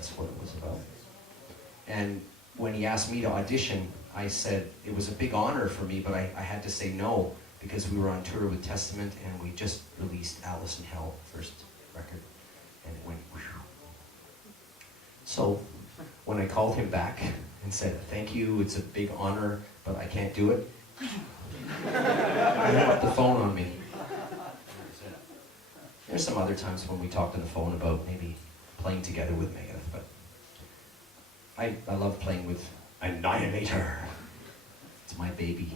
That's what it was about. And when he asked me to audition, I said it was a big honor for me, but I had to say no because we were on tour with Testament and we just released Alice in Hell, first record, and it went whew. So when I called him back and said, thank you, it's a big honor, but I can't do it, I hung up the phone on me. There's some other times when we talked on the phone about maybe playing together with Megadeth, but I love playing with Annihilator. It's my baby.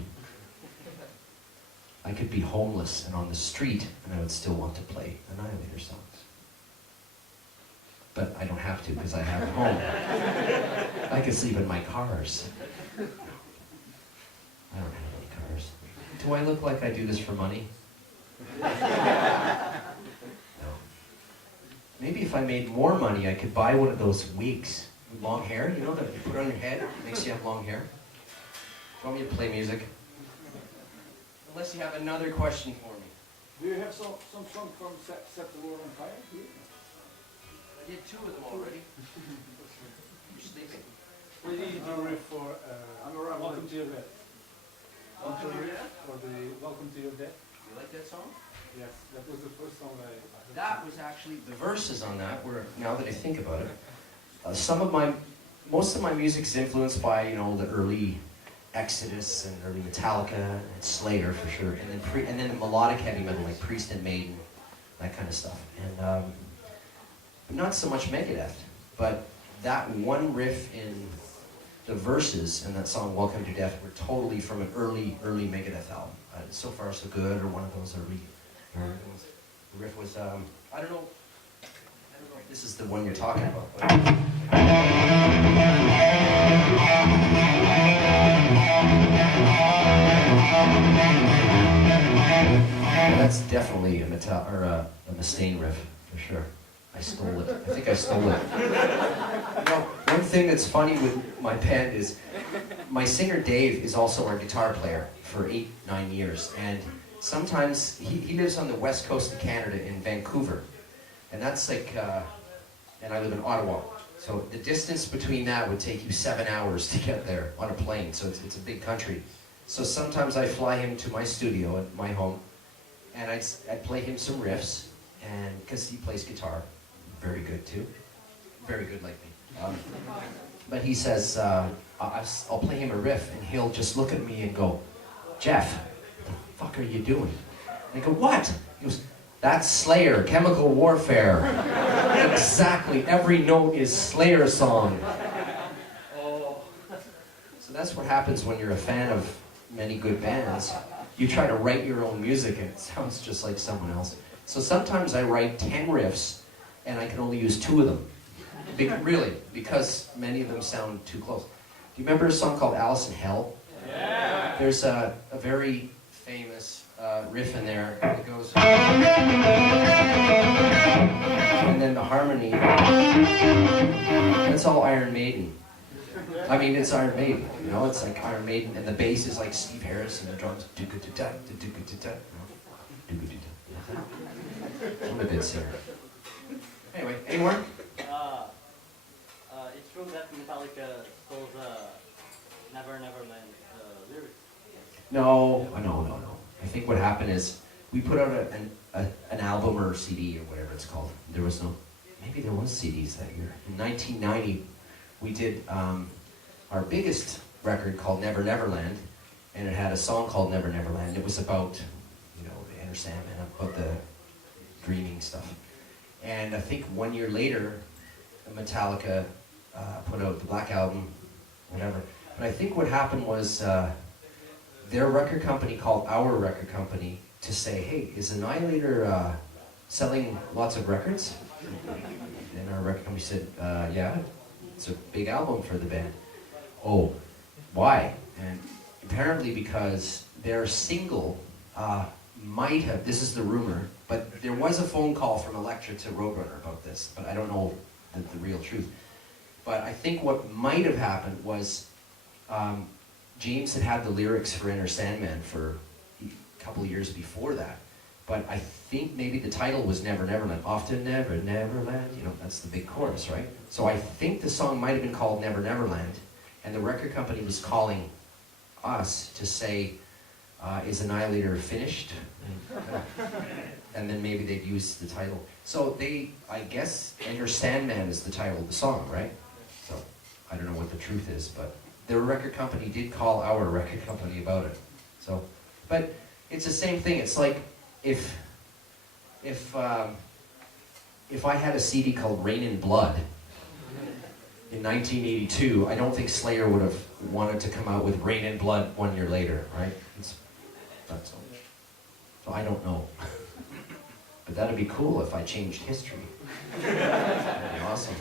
I could be homeless and on the street and I would still want to play Annihilator songs. But I don't have to because I have a home. I can sleep in my cars. I don't have any cars. Do I look like I do this for money? No. Maybe if I made more money, I could buy one of those wigs with long hair, you know, that you put on your head, it makes you have long hair. Do you want me to play music? Unless you have another question for me. Do you have some song from Set the World on Fire here? I did 2 of them already. You're sleeping. We did a riff for Welcome to Your Death. Welcome to Your Death? Or the Welcome to Your Death. You like that song? Yes, that was the first song I heard. That was actually, the verses on that were, now that I think about it, most of my music is influenced by, you know, the early Exodus and early Metallica and Slayer for sure, and then the melodic heavy metal like Priest and Maiden, that kind of stuff. And not so much Megadeth, but that one riff in the verses and that song Welcome to Death were totally from an early Megadeth album. So Far So Good, or one of those early ones. The riff was I don't know if this is the one you're talking about, but that's definitely a Mustaine riff, for sure. I stole it. I think I stole it. You know, one thing that's funny with my band is my singer Dave is also our guitar player for 8-9 years, and sometimes he lives on the west coast of Canada in Vancouver, and that's like, and I live in Ottawa. So the distance between that would take you 7 hours to get there on a plane, so it's a big country. So sometimes I fly him to my studio at my home, and I'd play him some riffs, and because he plays guitar, very good too, very good like me. But he says, I'll play him a riff, and he'll just look at me and go, Jeff, what the fuck are you doing? And I go, what? He goes, that's Slayer, Chemical Warfare. Exactly, every note is Slayer song. Oh. So that's what happens when you're a fan of many good bands. You try to write your own music and it sounds just like someone else. So sometimes I write 10 riffs and I can only use 2 of them. Really, because many of them sound too close. Do you remember a song called Alice in Hell? Yeah. There's a very famous riff in there that goes, and then the harmony, that's all Iron Maiden. I mean, it's Iron Maiden, you know, it's like Iron Maiden, and the bass is like Steve Harris, and the drums, I'm a good singer. Anyway, any more? It's true that Metallica stole the Never Never Land lyrics. No. I think what happened is we put out an album or CD or whatever it's called. There was maybe there was CDs that year. In 1990, we did our biggest record called Never Never Land, and it had a song called Never Never Land. It was about, you know, the Enter Sandman, about the dreaming stuff. And I think 1 year later, Metallica put out the Black Album, whatever. But I think what happened was their record company called our record company to say, hey, is Annihilator selling lots of records? And our record company said, yeah, it's a big album for the band. Oh, why? And apparently because their single might have, this is the rumor, but there was a phone call from Elektra to Roadrunner about this, but I don't know the real truth. But I think what might have happened was James had the lyrics for Enter Sandman for a couple of years before that, But I think maybe the title was Never Neverland. Off to Never Neverland, you know, that's the big chorus, right? So I think the song might have been called Never Neverland, and the record company was calling us to say, is Annihilator finished? And then maybe they'd use the title. So they, I guess, Enter Sandman is the title of the song, right? So I don't know what the truth is, but their record company did call our record company about it. So, but it's the same thing. It's like if I had a CD called Rain in Blood in 1982, I don't think Slayer would have wanted to come out with Rain in Blood 1 year later, right? That's all. So I don't know. But that'd be cool if I changed history. That'd be awesome.